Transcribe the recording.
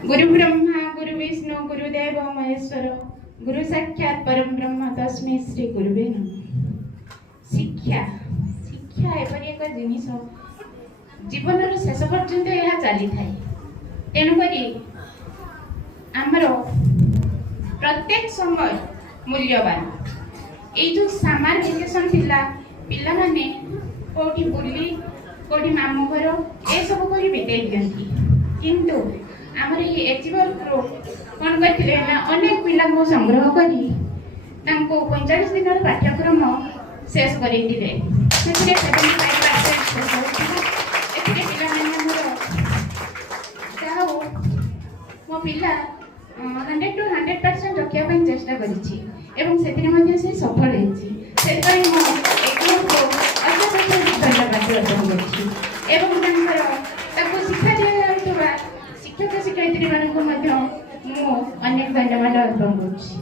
गुरु ब्रह्मा गुरु विष्णु गुरुदेव महेश्वर गुरु साक्षात परम ब्रह्म तस्मै श्री गुरुवे नमः। शिक्षा शिक्षा एपरि एक जिनिस जीवन शेष पर्यंत यह चली थाए। तेणुकरी आमर प्रत्येक समय मूल्यवान। ये जो सामार वेकेशन थिला पिला माने कोठी बुली कोठी मामू घर ए सब करी बिताई दियंती, किंतु आमर ये एचीवर ग्रुप कौन करथिले ना अनेक पिला को संग्रह करी तांको 45 दिन पाठ्यक्रम शेष करी दिले। सेथिरे 75% एथिरे पिला माने मोर जाओ मो पिला 100 to 100% रखिया ପାଇଁ चेष्टा करिछि एवं सेथिरे मध्ये से सफल हेछि। सेतै मो एक को अत्यंत धन्यवाद अर्पण करछि एवं तांकर ताको शिक्षा दिया जाउतबा शिक्षक शिक्षयित्री मानक मध्य मु अनेक धन्यवाद अर्पण करछि।